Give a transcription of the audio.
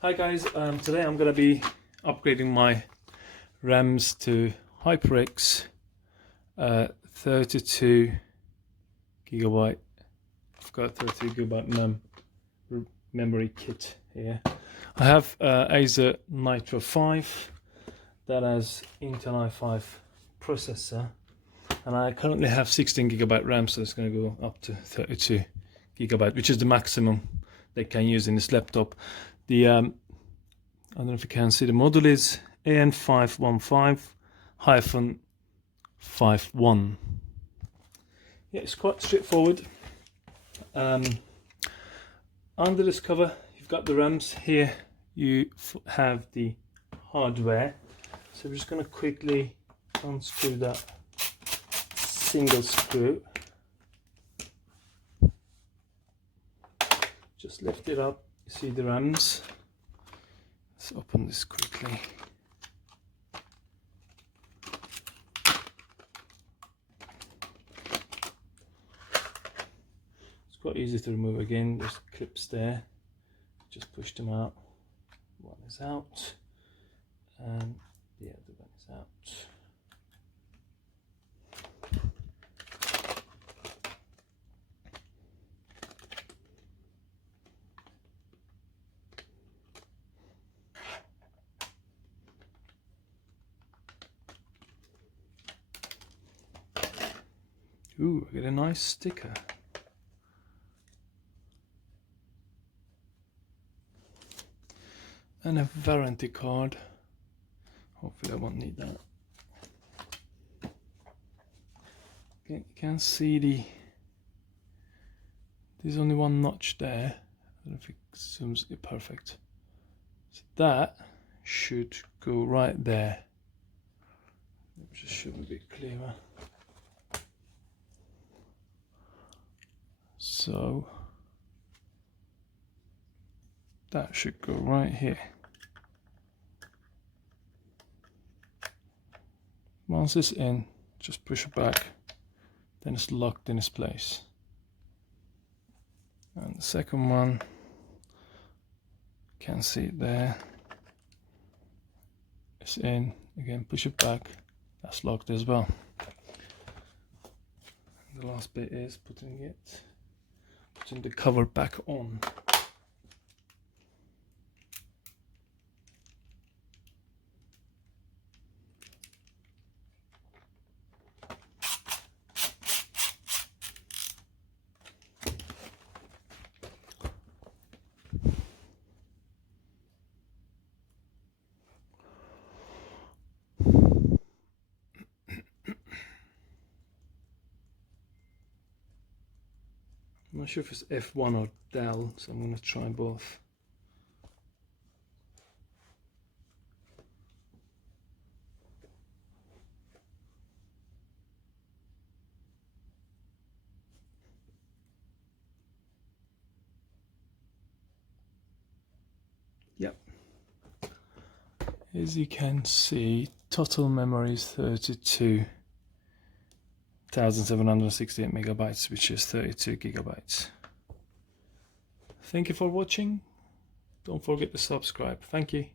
Hi guys, today I'm gonna be upgrading my RAMs to HyperX 32 gigabyte. I've got 32 gigabyte memory kit here. I have Acer Nitro 5 that has Intel i5 processor, and I currently have 16 gigabyte RAM, so it's going to go up to 32 gigabyte, which is the maximum they can use in this laptop. The I don't know if you can see, the model is AN515-51. Yeah, it's quite straightforward. Under this cover, you've got the RAMs. Here you have the hardware. So we're just going to quickly unscrew that single screw. Just lift it up. You see the RAMs. Let's open this quickly. It's quite easy to remove again. There's clips there. Just push them out. One is out, and the other one is out. Ooh, I get a nice sticker. And a warranty card. Hopefully I won't need that. You can see there's only one notch there. I don't know if it zooms it perfect. So that should go right there. Let me just show it a bit clearer. So that should go right here. Once it's in, just push it back, then it's locked in its place. And the second one, can see it there. It's in, again push it back, that's locked as well. And the last bit is putting the cover back on. I'm not sure if it's F1 or Dell, so I'm going to try both. Yep. As you can see, total memory is 32,768 megabytes, which is 32 gigabytes. Thank you for watching. Don't forget to subscribe. Thank you.